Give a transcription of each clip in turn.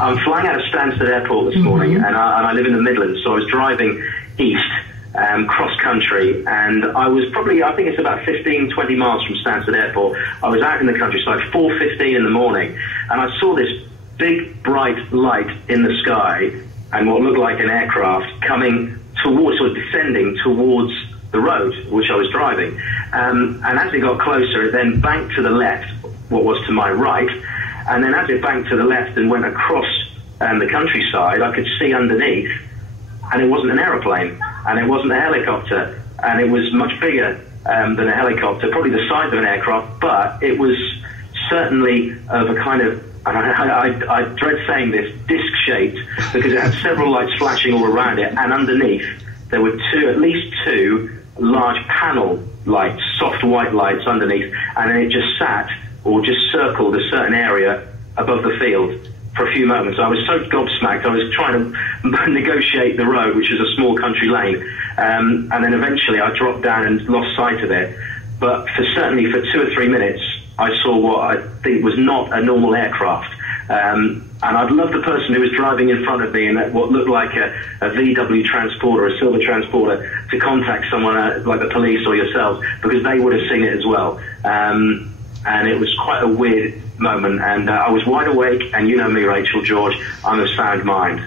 I'm flying out of Stansted Airport this morning, and I live in the Midlands, so I was driving east, cross-country, and I was probably, I think it's about 15, 20 miles from Stansted Airport. I was out in the countryside, 4:15 in the morning, and I saw this big, bright light in the sky, and what looked like an aircraft coming towards, or descending towards the road which I was driving. And as it got closer, it then banked to the left, what was to my right, and then as it banked to the left and went across the countryside, I could see underneath, and it wasn't an aeroplane, and it wasn't a helicopter, and it was much bigger than a helicopter, probably the size of an aircraft, but it was certainly of a kind of, I dread saying this, disc-shaped, because it had several lights flashing all around it, and underneath there were at least two large panel lights, soft white lights underneath, and then it just sat, or just circled a certain area above the field for a few moments. I was so gobsmacked, I was trying to negotiate the road, which was a small country lane, and then eventually I dropped down and lost sight of it. But certainly for 2 or 3 minutes, I saw what I think was not a normal aircraft. And I'd love the person who was driving in front of me in what looked like a VW transporter, a silver transporter, to contact someone like the police or yourselves, because they would have seen it as well. And it was quite a weird moment, and I was wide awake, and you know me, Rachel, George, I'm of sound mind.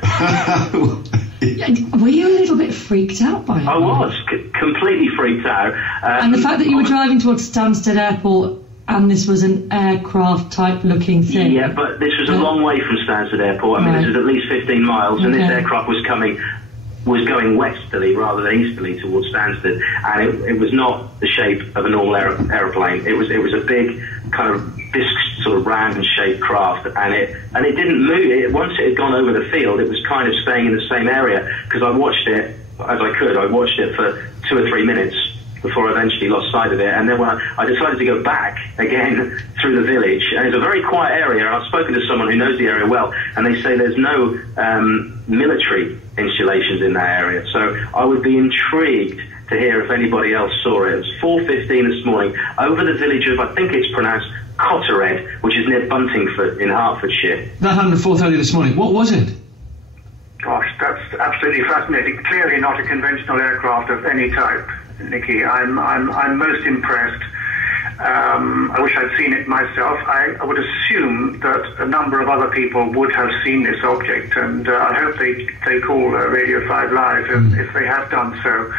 Were you a little bit freaked out by it? I was completely freaked out. And the fact that you were driving towards Stansted Airport and this was an aircraft type looking thing. Yeah, but this was a long way from Stansted Airport. I mean, this was at least 15 miles, and this aircraft was going westerly rather than easterly towards Stansted, and it was not the shape of a normal aeroplane. It was a big kind of disc, sort of round shaped craft, and it didn't move. Once it had gone over the field, it was kind of staying in the same area, because I watched it as I could. I watched it for 2 or 3 minutes before I eventually lost sight of it, and then when I decided to go back again through the village, and it's a very quiet area, and I've spoken to someone who knows the area well, and they say there's no military installations in that area, so I would be intrigued to hear if anybody else saw it. It was 4:15 this morning over the village of, I think it's pronounced Cottered, which is near Buntingford in Hertfordshire. That happened at 4:30 this morning. What was it? Gosh, that's absolutely fascinating. Clearly not a conventional aircraft of any type, Nikki. I'm most impressed. I wish I'd seen it myself. I would assume that a number of other people would have seen this object, and I hope they call Radio 5 Live if they have done so.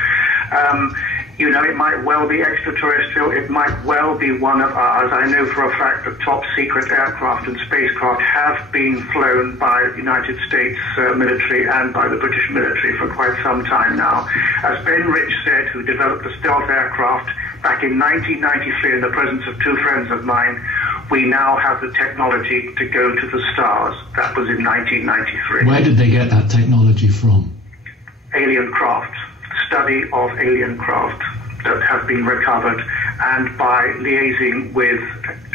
You know, it might well be extraterrestrial, it might well be one of ours. I know for a fact that top secret aircraft and spacecraft have been flown by the United States military and by the British military for quite some time now. As Ben Rich said, who developed the stealth aircraft back in 1993 in the presence of 2 friends of mine, we now have the technology to go to the stars. That was in 1993. Where did they get that technology from? Alien craft. Study of alien craft that have been recovered, and by liaising with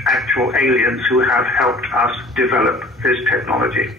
actual aliens who have helped us develop this technology.